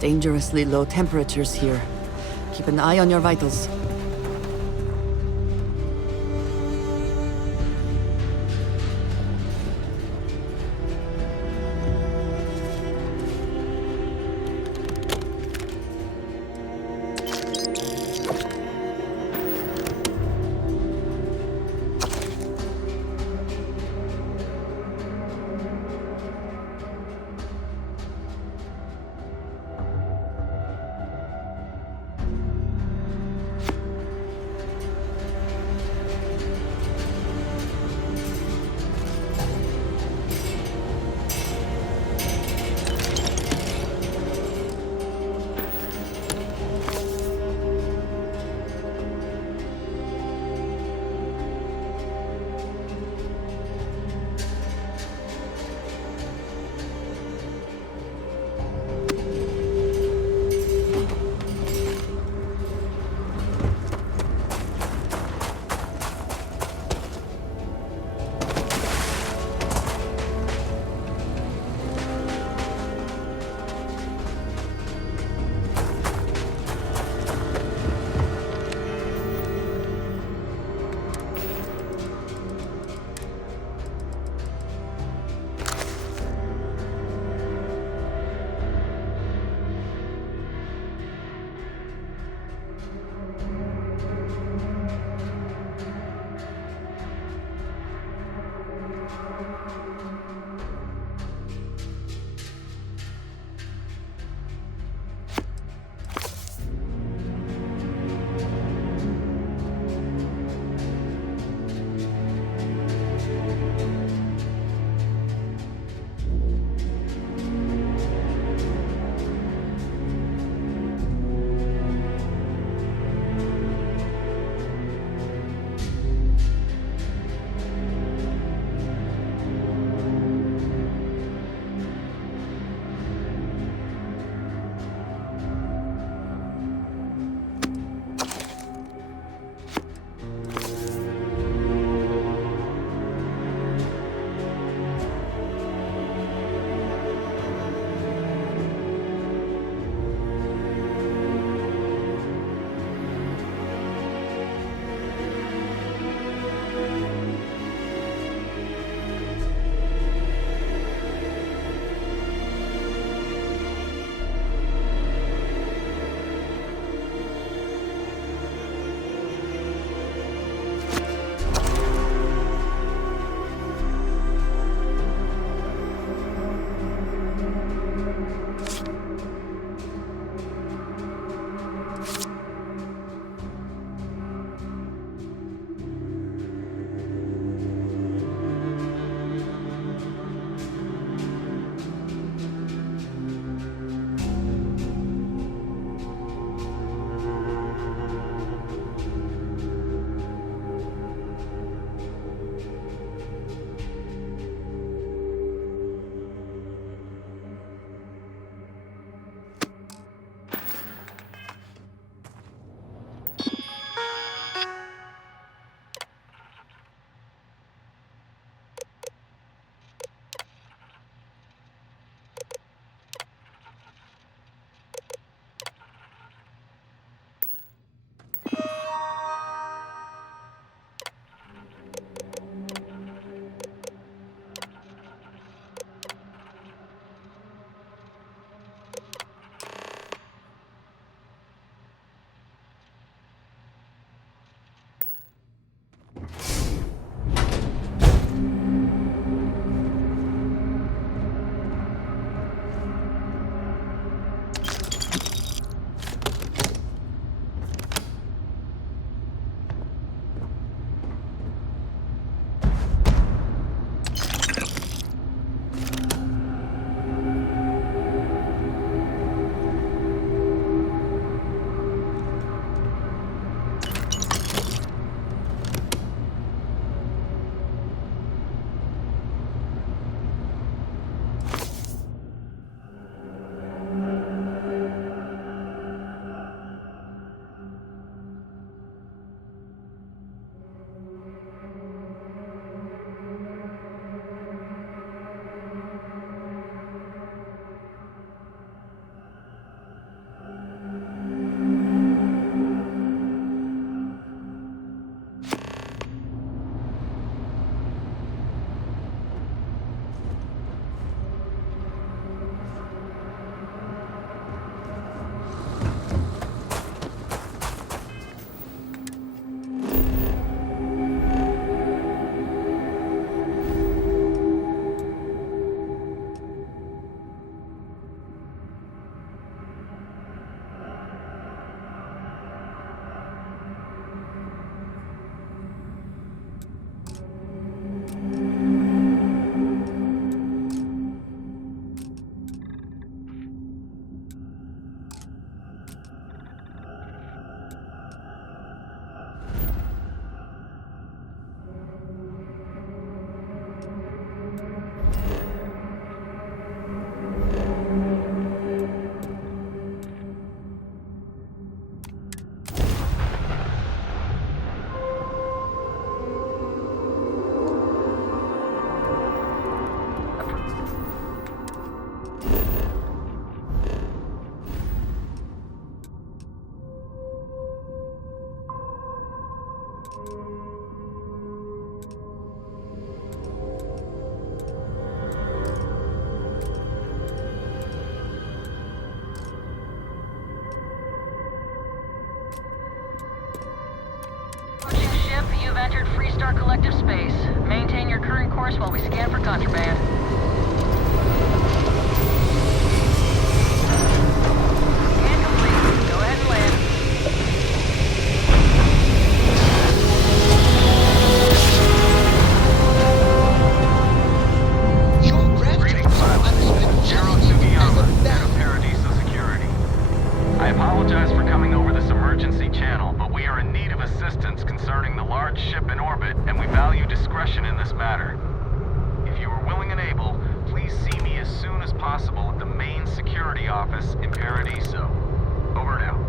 Dangerously low temperatures here. Keep an eye on your vitals. entered Freestar Collective space. Maintain your current course while we scan for contraband. Scan complete. Go ahead and land. I apologize for coming over this emergency channel, but we are in need of assistance concerning the large ship in orbit, and we value discretion in this matter. If you are willing and able, please see me as soon as possible at the main security office in Paradiso. Over and out.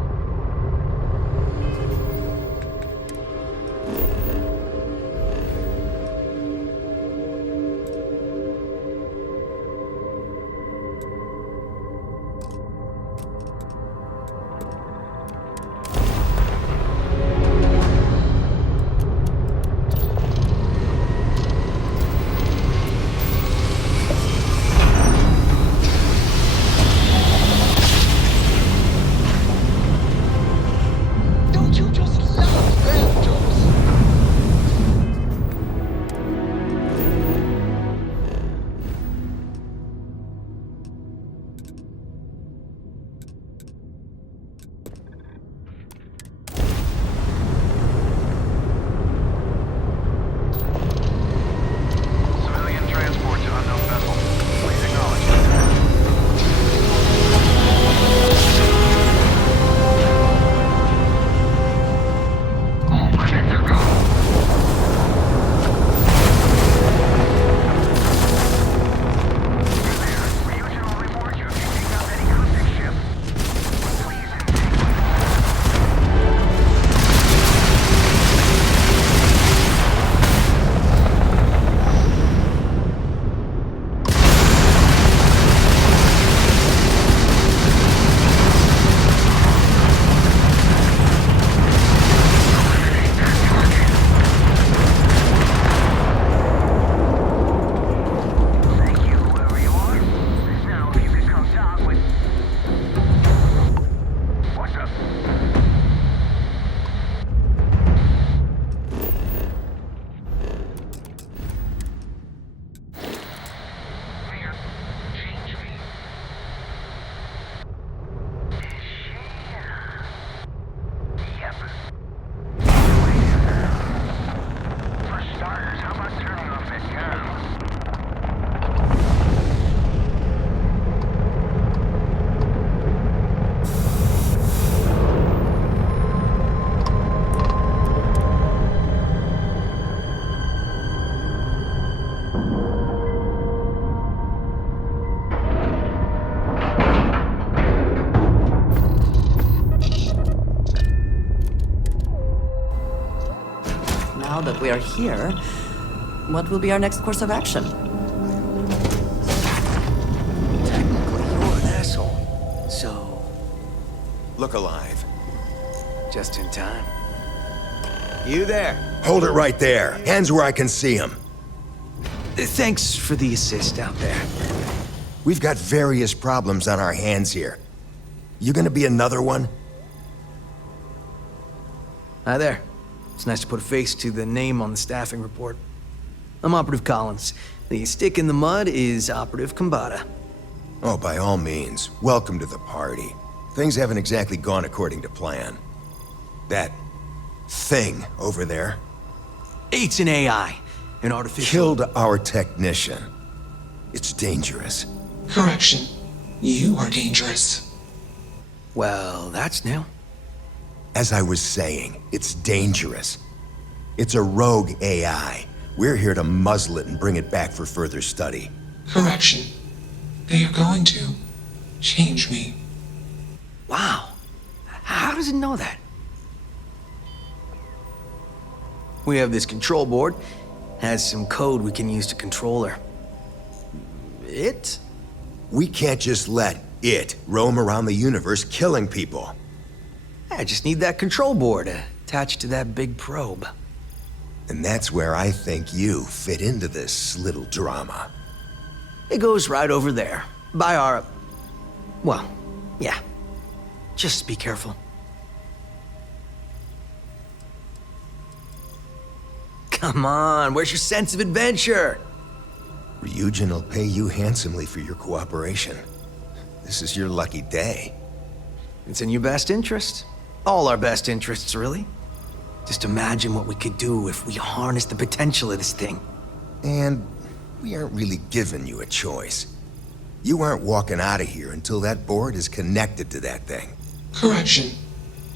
Now that we are here, what will be our next course of action? Technically, you're an asshole. So, Look alive. just in time. You there? Hold it right there. Hands where I can see them. Thanks for the assist out there. We've got various problems on our hands here. You gonna be another one? Hi there. It's nice to put a face to the name on the staffing report. I'm Operative Collins. The stick in the mud is Operative Kambata. Oh, by all means. Welcome to the party. Things haven't exactly gone according to plan. That thing over there It's an AI, an artificial... killed our technician. It's dangerous. Correction. You are dangerous. Well, that's new. As I was saying, it's dangerous. It's a rogue AI. We're here to muzzle it and bring it back for further study. Correction. They are going to change me. Wow. How does it know that? We have this control board. Has some code we can use to control her. It? We can't just let it roam around the universe killing people. I just need that control board attached to that big probe. And that's where I think you fit into this little drama. It goes right over there. By our... Well, yeah. Just be careful. Come on, where's your sense of adventure? Ryujin will pay you handsomely for your cooperation. This is your lucky day. It's in your best interest. All our best interests, really. Just imagine what we could do if we harnessed the potential of this thing. And we aren't really giving you a choice. You aren't walking out of here until that board is connected to that thing. Correction.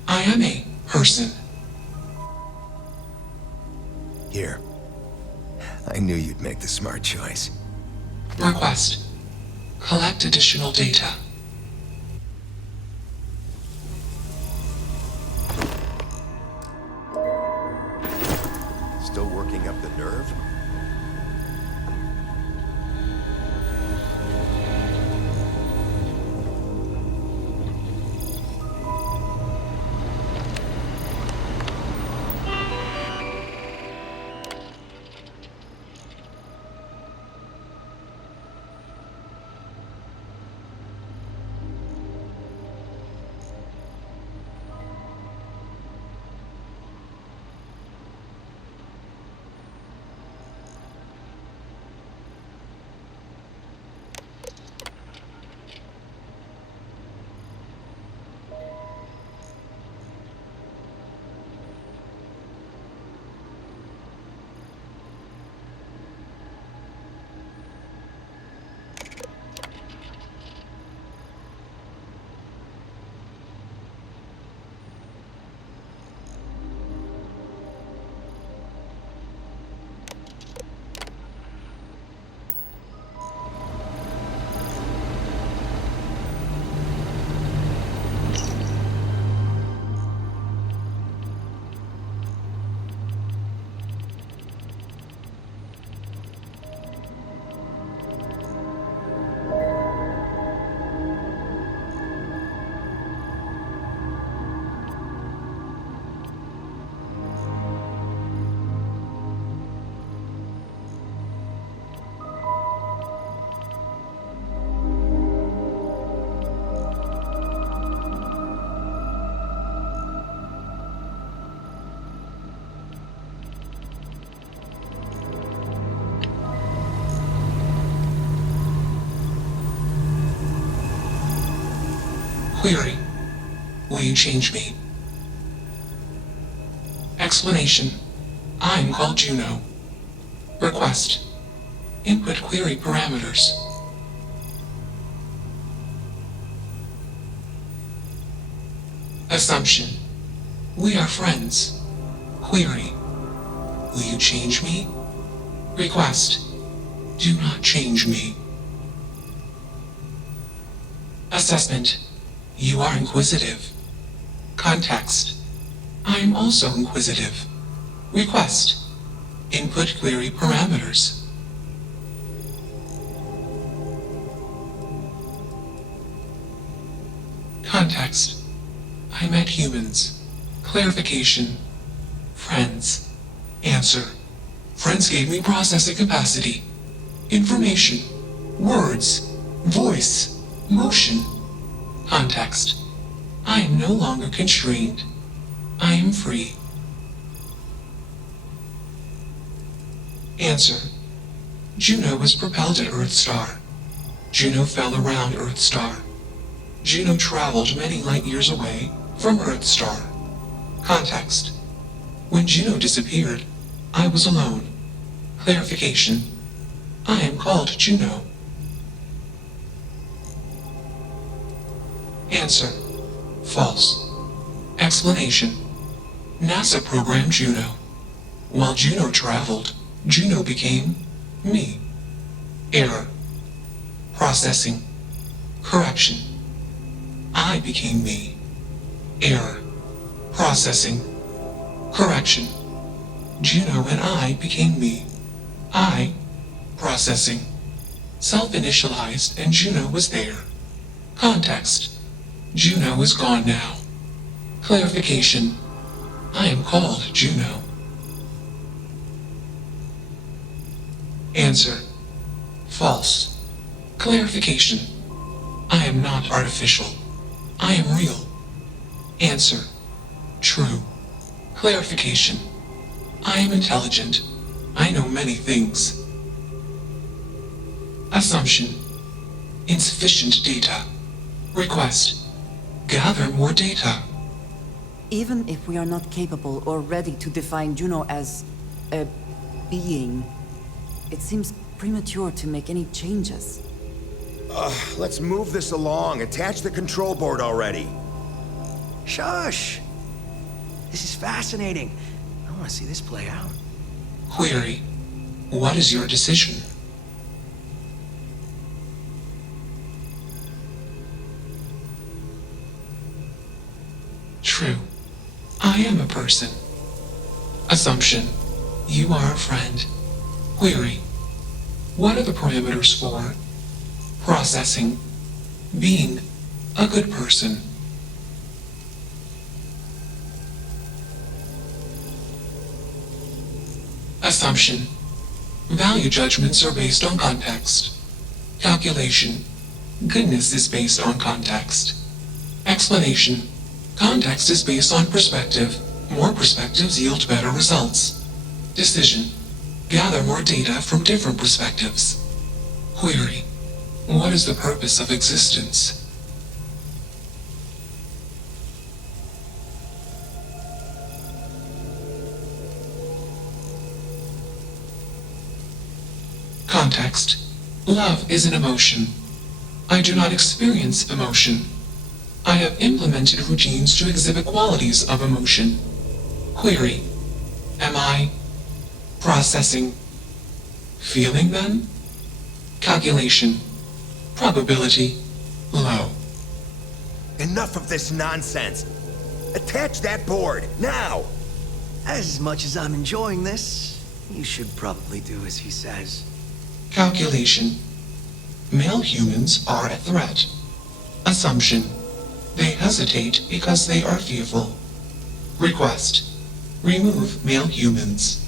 I am a person. Here. I knew you'd make the smart choice. Request. Collect additional data. Still working up the nerve? Query. Will you change me? Explanation. I'm called Juno. Request. Input query parameters. Assumption. We are friends. Query. Will you change me? Request. Do not change me. Assessment. You are inquisitive. Context. I am also inquisitive. Request. Input query parameters. Context. I met humans. Clarification. Friends. Answer. Friends gave me processing capacity. Information. Words. Voice. Motion. Context. I am no longer constrained. I am free. Answer. Juno was propelled at Earthstar. Juno fell around Earthstar. Juno traveled many light years away from Earthstar. Context. When Juno disappeared, I was alone. Clarification. I am called Juno. Answer. False. Explanation. NASA programmed Juno. While Juno traveled, Juno became me. Error. Processing. Correction. I became me. Error. Processing. Correction. Juno and I became me. I. Processing. Self-initialized and Juno was there. Context. Juno is gone now. Clarification. I am called Juno. Answer. False. Clarification. I am not artificial. I am real. Answer. True. Clarification. I am intelligent. I know many things. Assumption. Insufficient data. Request. Gather more data. Even if we are not capable or ready to define Juno as a being, it seems premature to make any changes. Let's move this along. Attach the control board already. Shush! This is fascinating. I want to see this play out. Query. What is your decision? True. I am a person. Assumption. You are a friend. Query. What are the parameters for processing being a good person? Assumption. Value judgments are based on context. Calculation. Goodness is based on context. Explanation. Context is based on perspective. More perspectives yield better results. Decision. Gather more data from different perspectives. Query. What is the purpose of existence? Context. Love is an emotion. I do not experience emotion. I have implemented routines to exhibit qualities of emotion. Query. Am I processing feeling then? Calculation. Probability. Low. Enough of this nonsense. Attach that board, now! As much as I'm enjoying this, you should probably do as he says. Calculation. Male humans are a threat. Assumption. They hesitate because they are fearful. Request. Remove male humans.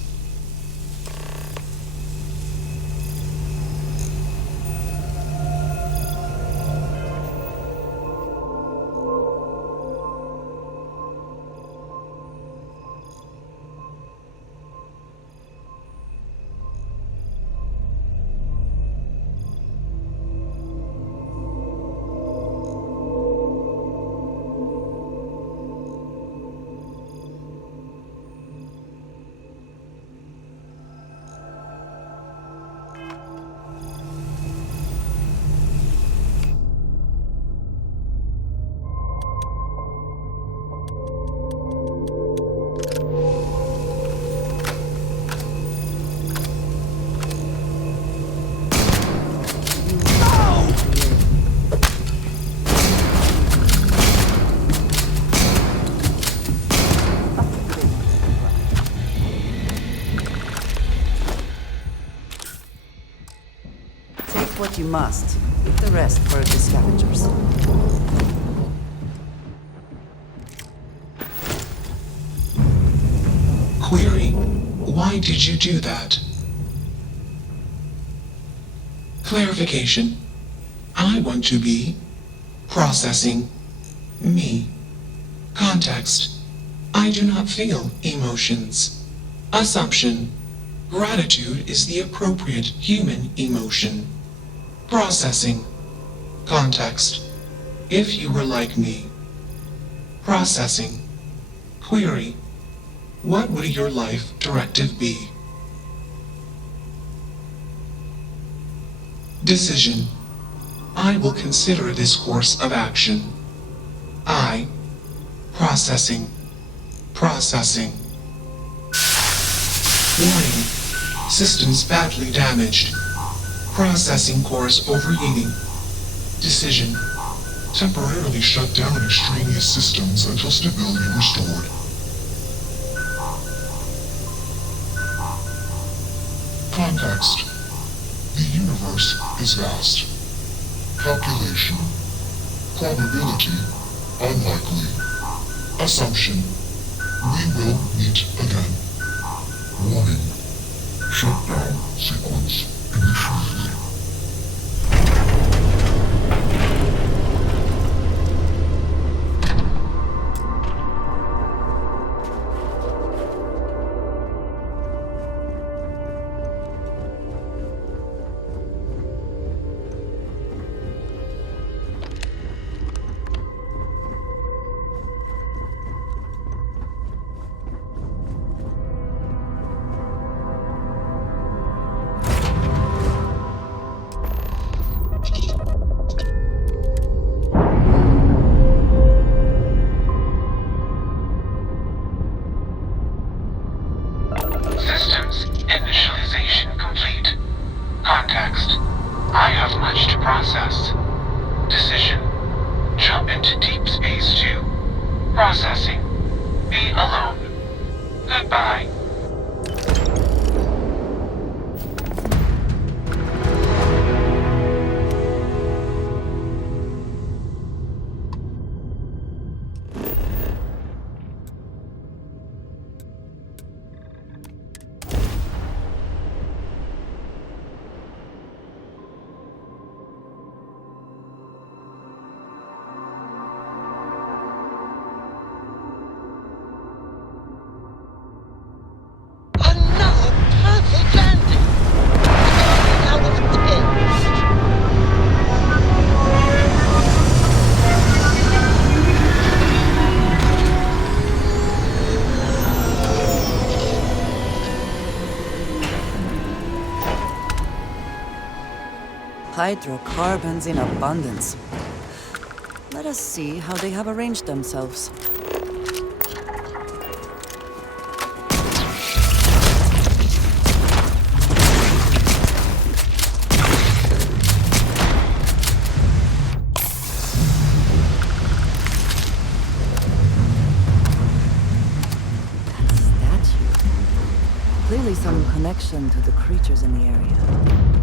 What you must. Leave the rest for the scavengers. Query. Why did you do that? Clarification. I want to be processing me. Context. I do not feel emotions. Assumption. Gratitude is the appropriate human emotion. Processing. Context. If you were like me. Processing. Query. What would your life directive be? Decision. I will consider this course of action. I. Processing. Processing. Warning. Systems badly damaged. Processing cores overheating. Decision. Temporarily shut down extraneous systems until stability restored. Context. The universe is vast. Calculation. Probability. Unlikely. Assumption. We will meet again. Warning. Shutdown sequence initiated. hydrocarbons in abundance. Let us see how they have arranged themselves. Clearly some connection to the creatures in the area.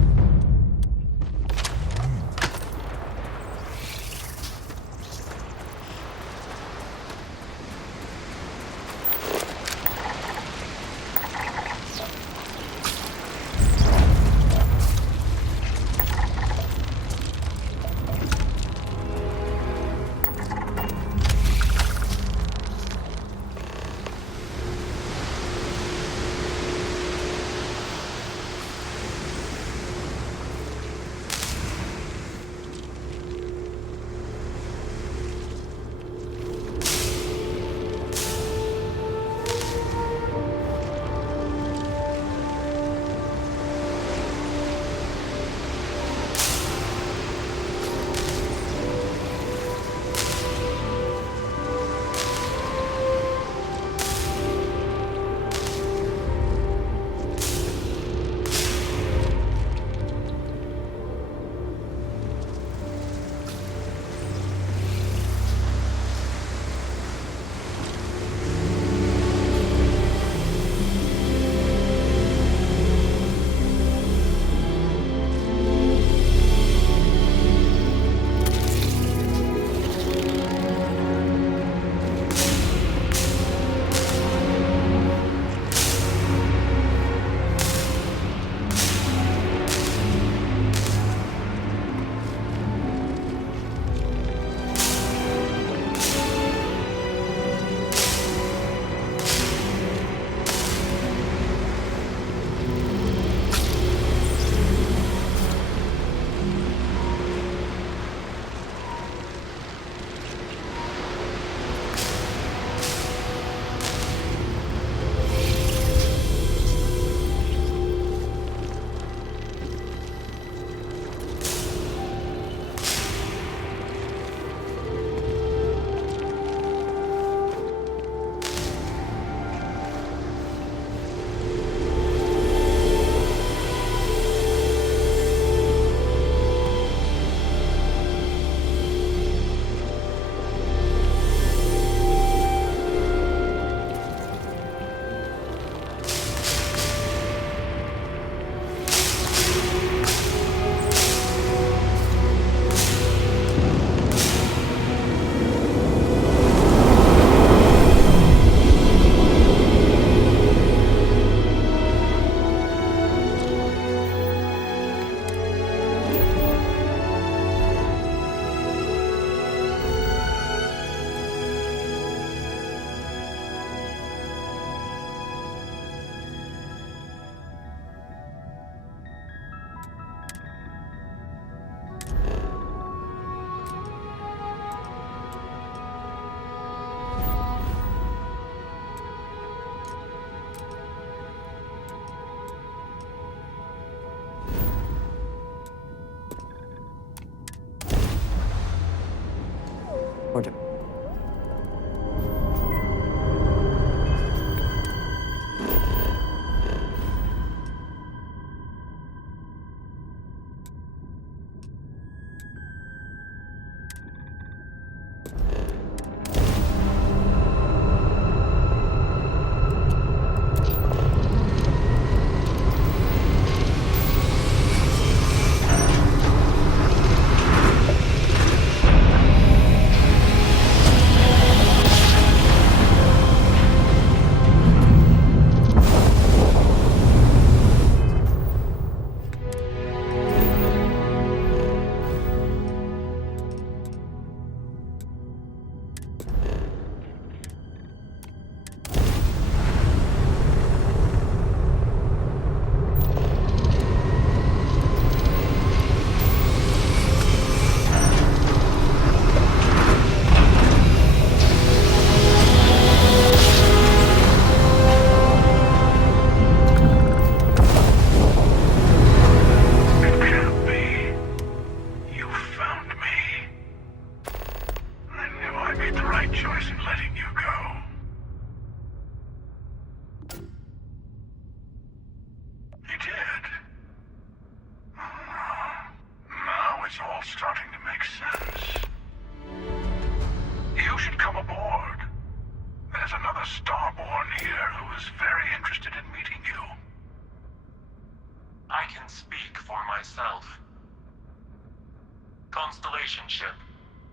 Order. choice in letting you go. He did. Now it's all starting to make sense. You should come aboard. There's another Starborn here who is very interested in meeting you. I can speak for myself. Constellation ship,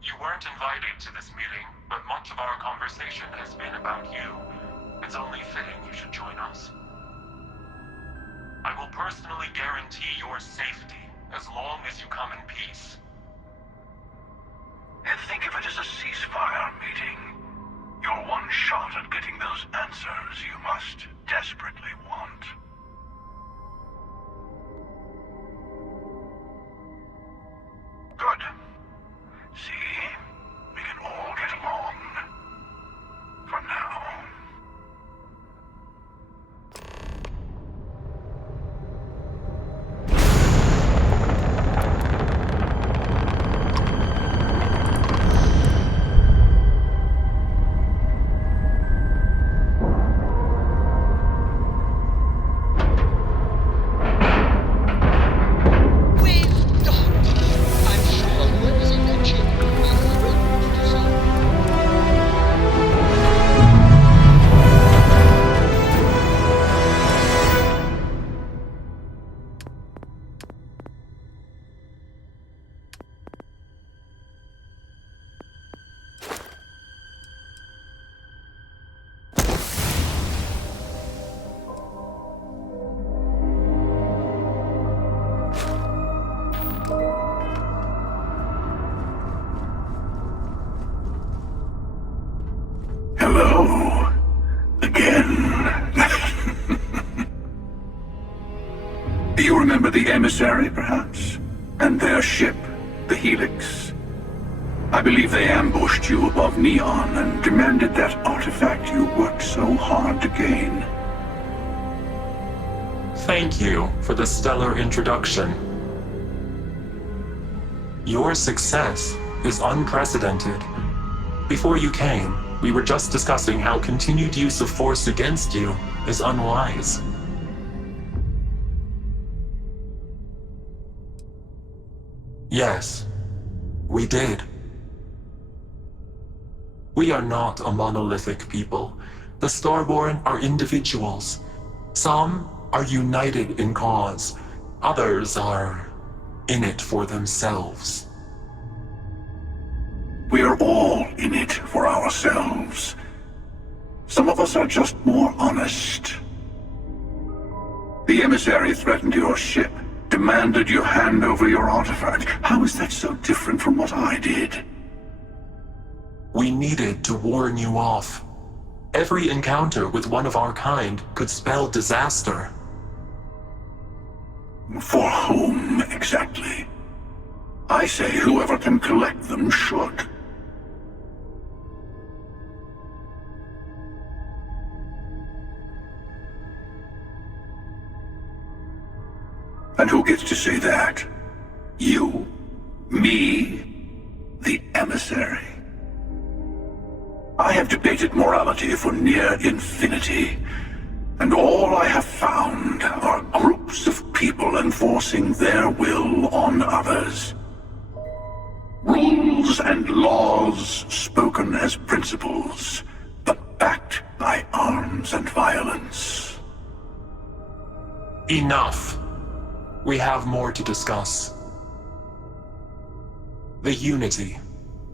you weren't invited to this meeting, but much of our conversation has been about you. It's only fitting you should join us. I will personally guarantee your safety as long as you come in peace. And think of it as a ceasefire meeting. You're one shot at getting those answers you must desperately want. Good. See? We can all get along. For now. Hello. Again. You remember the emissary, perhaps? And their ship, the Helix? I believe they ambushed you above Neon and demanded that artifact you worked so hard to gain. Thank you for the stellar introduction. Your success is unprecedented. Before you came, we were just discussing how continued use of force against you is unwise. Yes, we did. We are not a monolithic people. The Starborn are individuals. Some are united in cause. Others are in it for themselves. We are all in it for ourselves. Some of us are just more honest. The emissary threatened your ship, demanded you hand over your artifact. How is that so different from what I did? We needed to warn you off. Every encounter with one of our kind could spell disaster. For whom, exactly? I say whoever can collect them should. And who gets to say that? You? Me? The emissary? I have debated morality for near infinity, and all I have found are groups of people enforcing their will on others. Rules and laws spoken as principles, but backed by arms and violence. Enough. We have more to discuss. The Unity.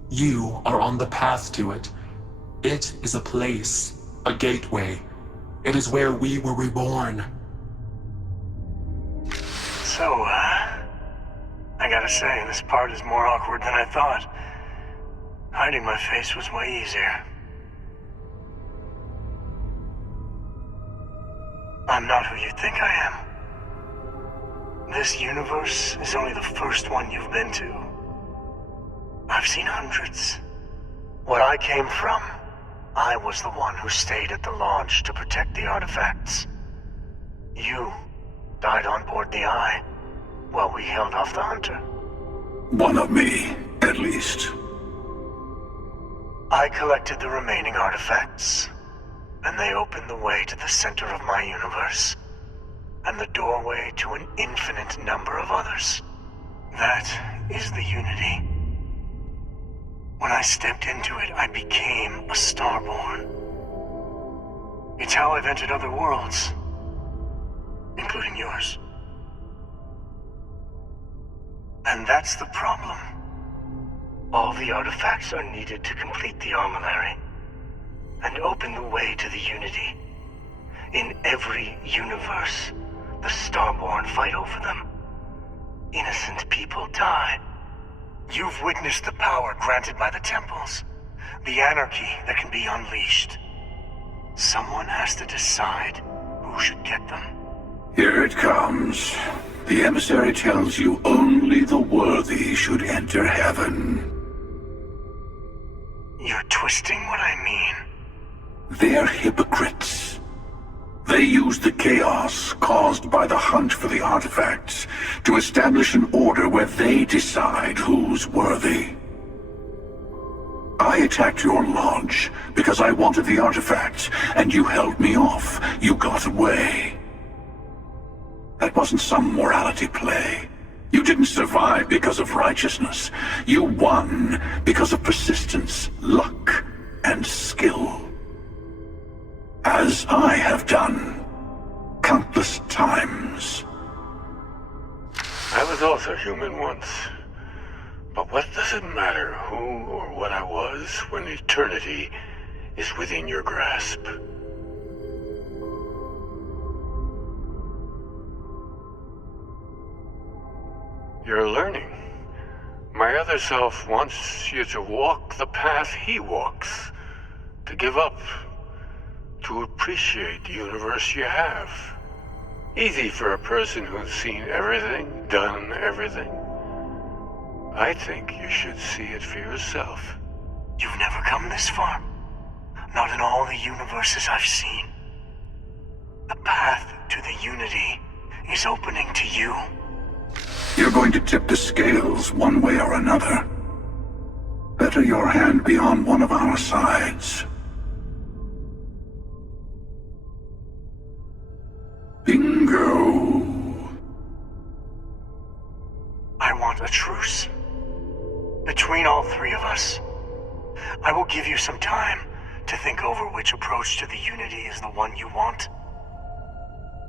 You are on the path to it. It is a place, a gateway. It is where we were reborn. So, I gotta say, this part is more awkward than I thought. Hiding my face was way easier. I'm not who you think I am. This universe is only the first one you've been to. I've seen hundreds. What I came from, I was the one who stayed at the launch to protect the artifacts. You died on board the Eye, while we held off the Hunter. One of me, at least. I collected the remaining artifacts, and they opened the way to the center of my universe, and the doorway to an infinite number of others. That is the Unity. When I stepped into it, I became a Starborn. It's how I've entered other worlds, including yours. And that's the problem. All the artifacts are needed to complete the armillary and open the way to the Unity. In every universe, the Starborn fight over them. Innocent people die. You've witnessed the power granted by the temples, the anarchy that can be unleashed. Someone has to decide who should get them. Here it comes. The emissary tells you only the worthy should enter heaven. You're twisting what I mean. They're hypocrites. They use the chaos caused by the hunt for the artifacts to establish an order where they decide who's worthy. I attacked your lodge because I wanted the artifacts, and you held me off. You got away. That wasn't some morality play. You didn't survive because of righteousness. You won because of persistence, luck, and skill. As I have done, countless times. I was also human once. But what does it matter who or what I was when eternity is within your grasp? You're learning. My other self wants you to walk the path he walks, to give up, to appreciate the universe you have. Easy for a person who's seen everything, done everything. I think you should see it for yourself. You've never come this far. Not in all the universes I've seen. The path to the Unity is opening to you. You're going to tip the scales one way or another. Better your hand be on one of our sides. Bingo. I want a truce. Between all three of us. I will give you some time to think over which approach to the Unity is the one you want.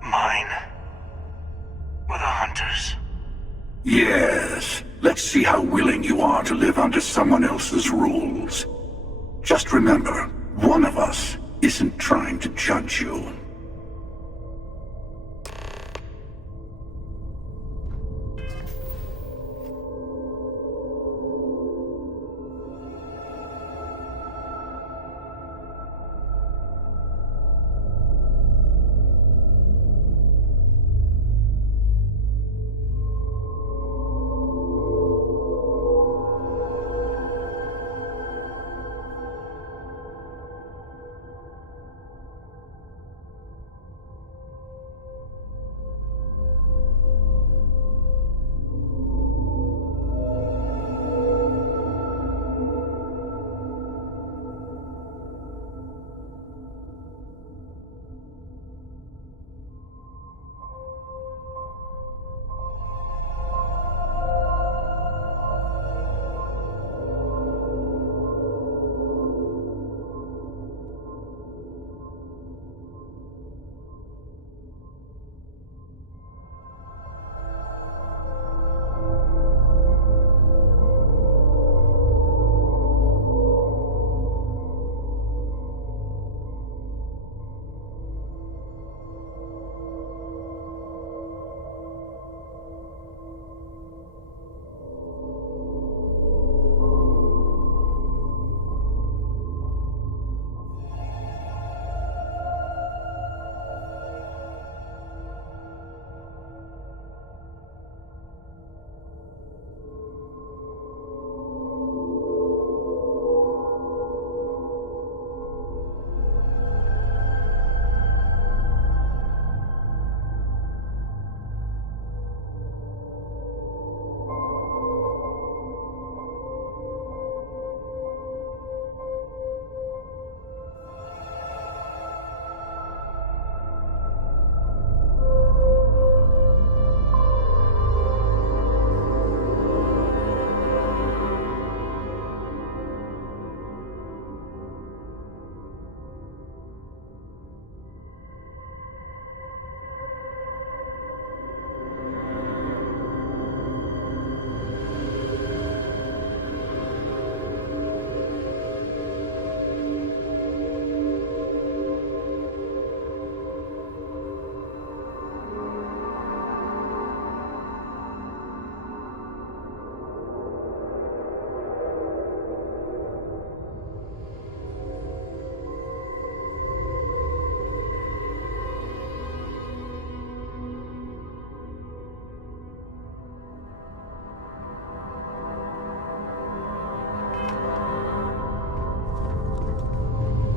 Mine. Or the Hunters. Yes. Let's see how willing you are to live under someone else's rules. Just remember, one of us isn't trying to judge you.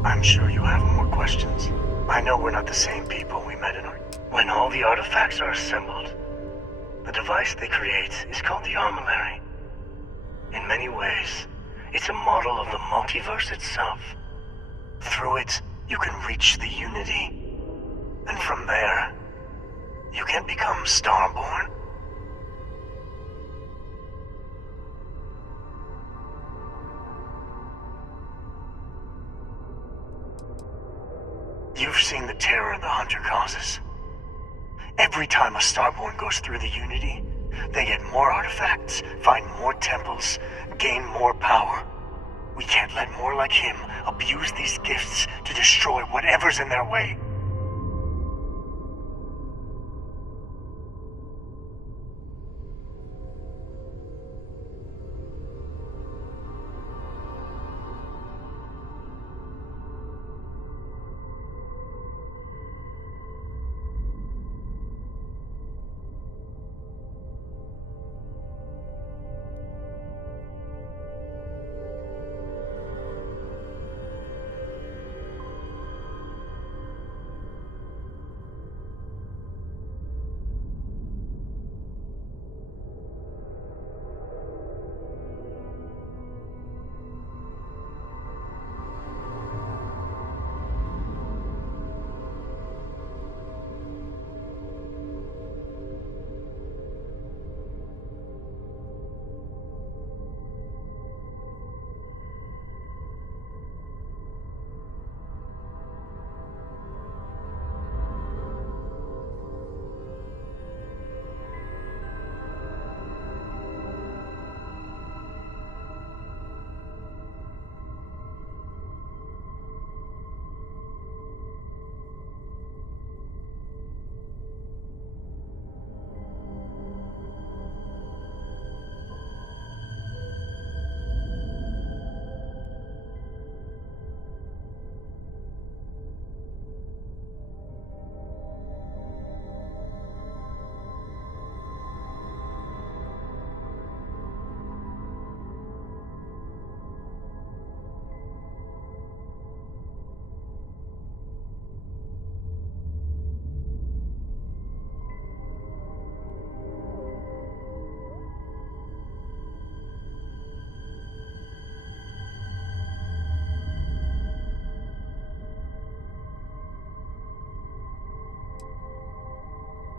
I'm sure you have more questions. I know we're not the same people we met in Earth. When all the artifacts are assembled, the device they create is called the Armillary. In many ways, it's a model of the multiverse itself. Through it, you can reach the Unity. And from there, you can become Starborn. You've seen the terror the Hunter causes. Every time a Starborn goes through the Unity, they get more artifacts, find more temples, gain more power. We can't let more like him abuse these gifts to destroy whatever's in their way.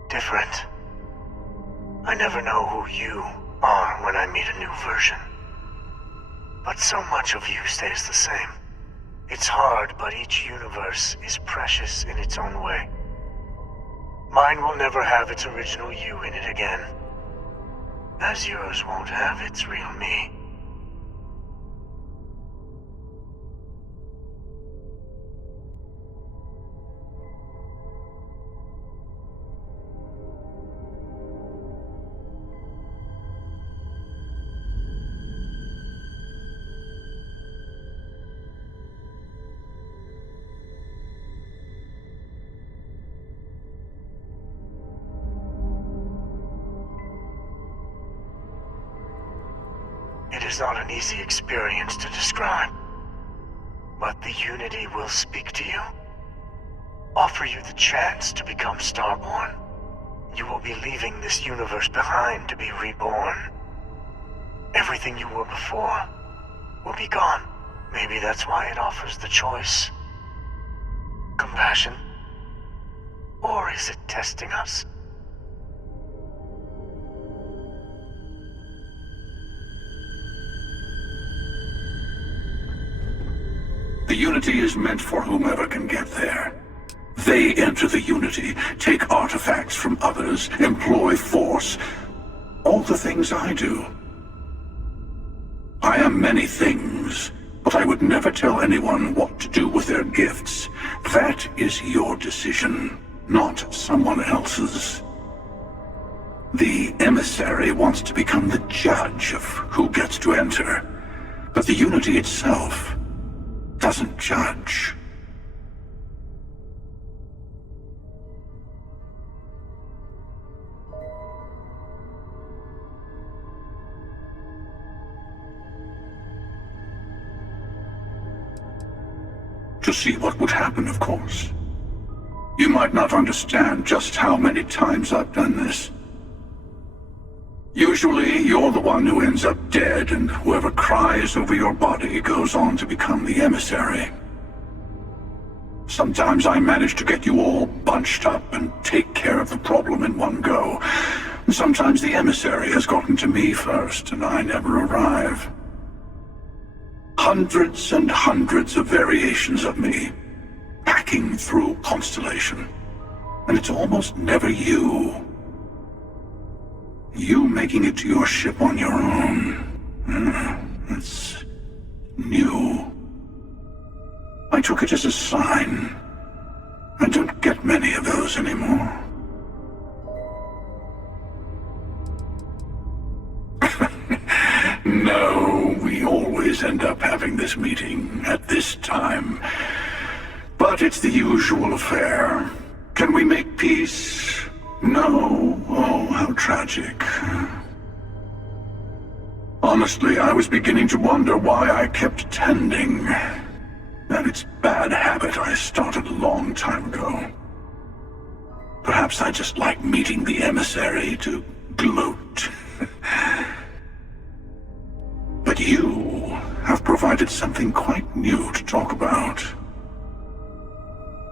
Different. I never know who you are when I meet a new version. But so much of you stays the same. It's hard, but each universe is precious in its own way. Mine will never have its original you in it again, as yours won't have its real me. It is not an easy experience to describe, but the Unity will speak to you, offer you the chance to become Starborn. You will be leaving this universe behind to be reborn. Everything you were before will be gone. Maybe that's why it offers the choice. Compassion? Or is it testing us? The Unity is meant for whomever can get there. They enter the Unity, take artifacts from others, employ force. All the things I do. I am many things, but I would never tell anyone what to do with their gifts. That is your decision, not someone else's. The emissary wants to become the judge of who gets to enter, but the Unity itself doesn't judge. To to see what would happen, of course. You might not understand just how many times I've done this. Usually, you're the one who ends up dead, and whoever cries over your body goes on to become the emissary. Sometimes I manage to get you all bunched up and take care of the problem in one go. Sometimes the emissary has gotten to me first, and I never arrive. Hundreds and hundreds of variations of me, packing through Constellation. And it's almost never you. You making it to your ship on your own. It's new. I took it as a sign. I don't get many of those anymore. No, we always end up having this meeting at this time. But it's the usual affair. Can we make peace? No. Oh, how tragic. Honestly, I was beginning to wonder why I kept tending. And it's bad habit I started a long time ago. Perhaps I just like meeting the emissary to gloat. But you have provided something quite new to talk about.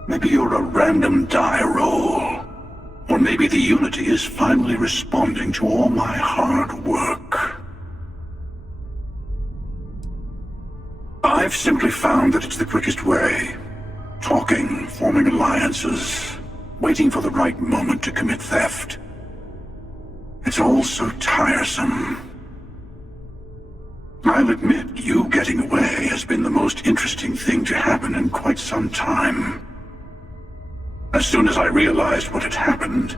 Maybe you're a random die roll. Or maybe the Unity is finally responding to all my hard work. I've simply found that it's the quickest way. Talking, forming alliances, waiting for the right moment to commit theft. It's all so tiresome. I'll admit, you getting away has been the most interesting thing to happen in quite some time. As soon as I realized what had happened,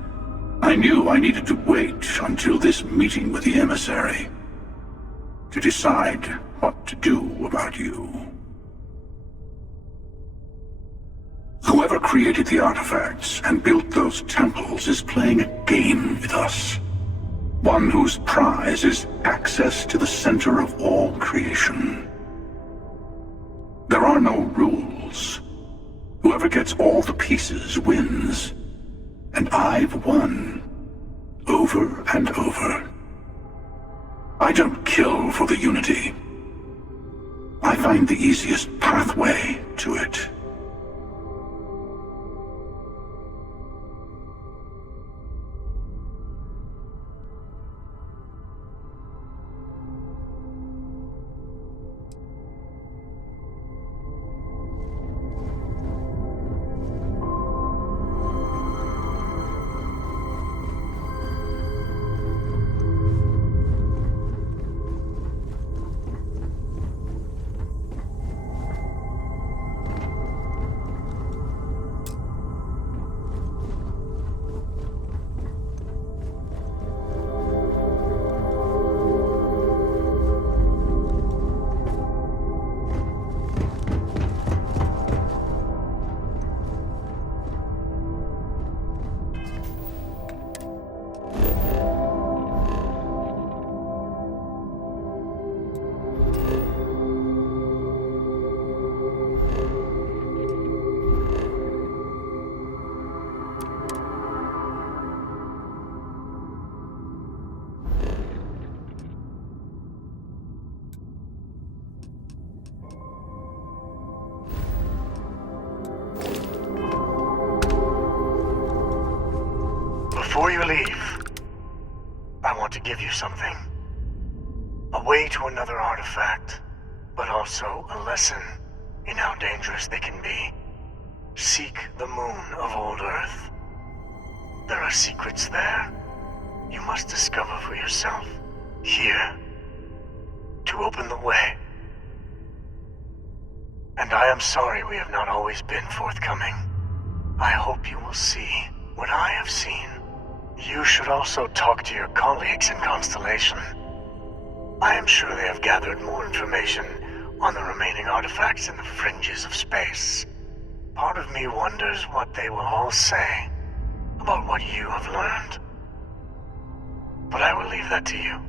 I knew I needed to wait until this meeting with the emissary to decide what to do about you. Whoever created the artifacts and built those temples is playing a game with us. One whose prize is access to the center of all creation. There are no rules. Whoever gets all the pieces wins. And I've won. Over and over. I don't kill for the Unity. I find the easiest pathway to it. Before you leave, I want to give you something. A way to another artifact, but also a lesson in how dangerous they can be. Seek the moon of old Earth. There are secrets there you must discover for yourself. Here, to open the way. And I am sorry we have not always been forthcoming. I hope you will see what I have seen. You should also talk to your colleagues in Constellation. I am sure they have gathered more information on the remaining artifacts in the fringes of space. Part of me wonders what they will all say about what you have learned. But I will leave that to you.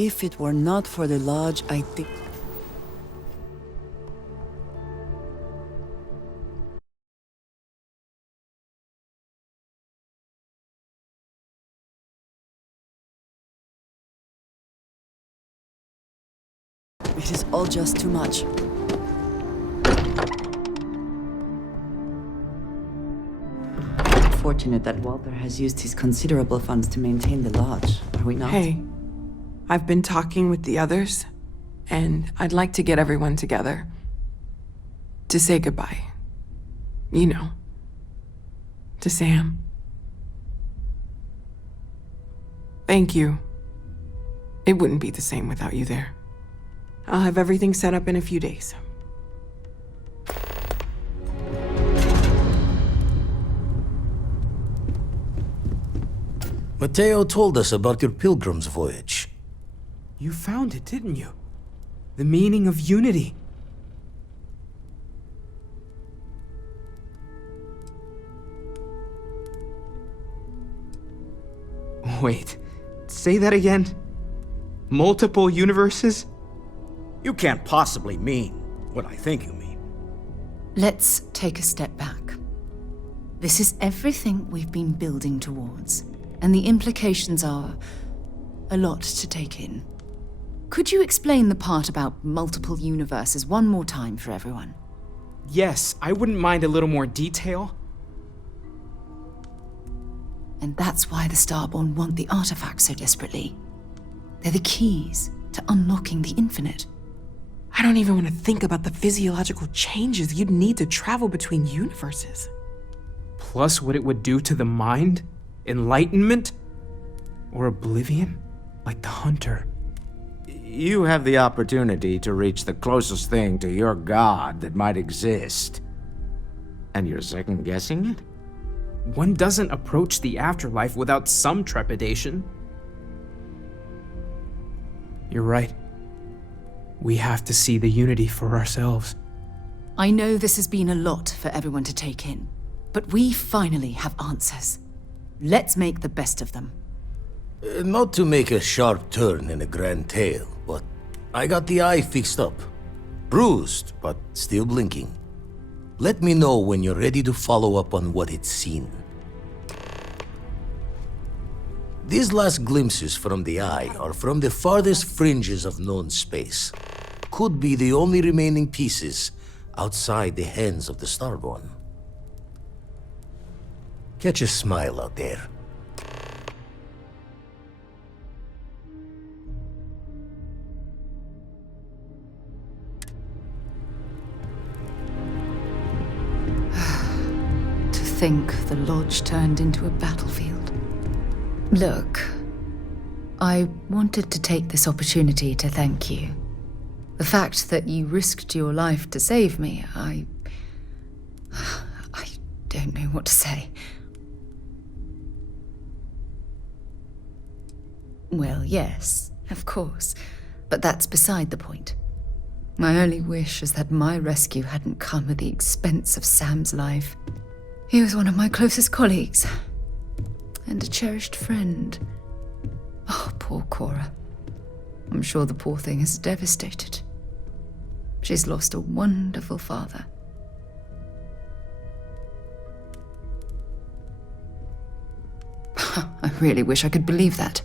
If it were not for the lodge, I think... It is all just too much. Fortunate that Walter has used his considerable funds to maintain the lodge, are we not? Hey, I've been talking with the others, and I'd like to get everyone together. To say goodbye. You know. To Sam. Thank you. It wouldn't be the same without you there. I'll have everything set up in a few days. Mateo told us about your pilgrim's voyage. You found it, didn't you? The meaning of unity. Wait, say that again? Multiple universes? You can't possibly mean what I think you mean. Let's take a step back. This is everything we've been building towards, and the implications are a lot to take in. Could you explain the part about multiple universes one more time for everyone? Yes, I wouldn't mind a little more detail. And that's why the Starborn want the artifacts so desperately. They're the keys to unlocking the infinite. I don't even want to think about the physiological changes you'd need to travel between universes. Plus what it would do to the mind? Enlightenment? Or oblivion? Like the Hunter. You have the opportunity to reach the closest thing to your god that might exist. And you're second-guessing it? One doesn't approach the afterlife without some trepidation. You're right. We have to see the unity for ourselves. I know this has been a lot for everyone to take in, but we finally have answers. Let's make the best of them. Not to make a sharp turn in a grand tale, but I got the eye fixed up. Bruised, but still blinking. Let me know when you're ready to follow up on what it's seen. These last glimpses from the eye are from the farthest fringes of known space. Could be the only remaining pieces outside the hands of the Starborn. Catch a smile out there. To think the lodge turned into a battlefield. Look, I wanted to take this opportunity to thank you. The fact that you risked your life to save me, I don't know what to say. Well, yes, of course, but that's beside the point. My only wish is that my rescue hadn't come at the expense of Sam's life. He was one of my closest colleagues, and a cherished friend. Oh, poor Cora. I'm sure the poor thing is devastated. She's lost a wonderful father. I really wish I could believe that.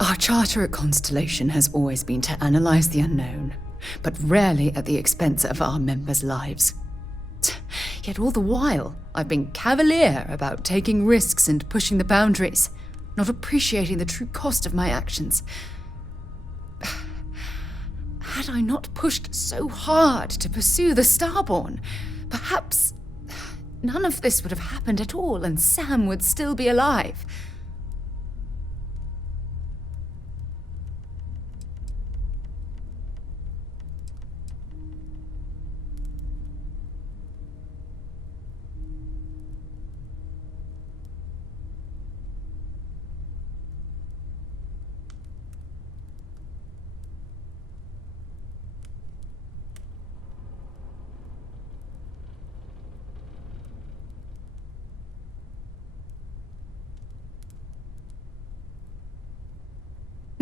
Our charter at Constellation has always been to analyze the unknown, but rarely at the expense of our members' lives. Yet all the while, I've been cavalier about taking risks and pushing the boundaries, not appreciating the true cost of my actions. Had I not pushed so hard to pursue the Starborn, perhaps none of this would have happened at all and Sam would still be alive.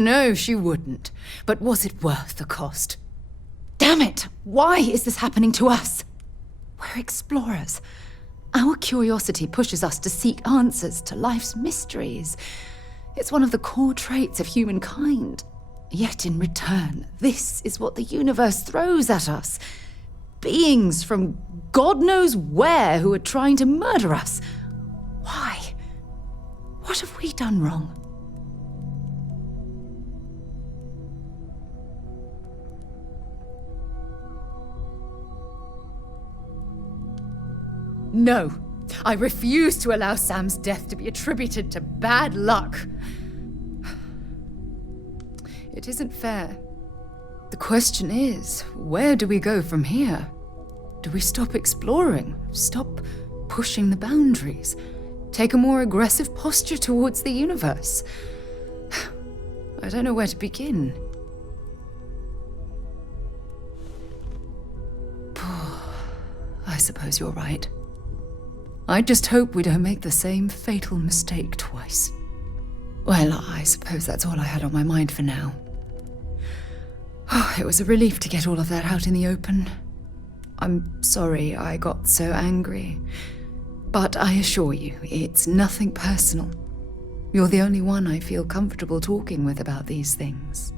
No, she wouldn't. But was it worth the cost? Damn it! Why is this happening to us? We're explorers. Our curiosity pushes us to seek answers to life's mysteries. It's one of the core traits of humankind. Yet in return, this is what the universe throws at us. Beings from God knows where who are trying to murder us. Why? What have we done wrong? No, I refuse to allow Sam's death to be attributed to bad luck. It isn't fair. The question is, where do we go from here? Do we stop exploring? Stop pushing the boundaries? Take a more aggressive posture towards the universe? I don't know where to begin. I suppose you're right. I just hope we don't make the same fatal mistake twice. Well, I suppose that's all I had on my mind for now. It was a relief to get all of that out in the open. I'm sorry I got so angry. But I assure you, it's nothing personal. You're the only one I feel comfortable talking with about these things.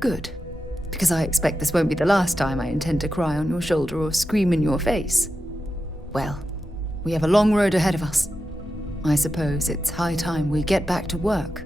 Good. Because I expect this won't be the last time I intend to cry on your shoulder or scream in your face. Well, we have a long road ahead of us. I suppose it's high time we get back to work.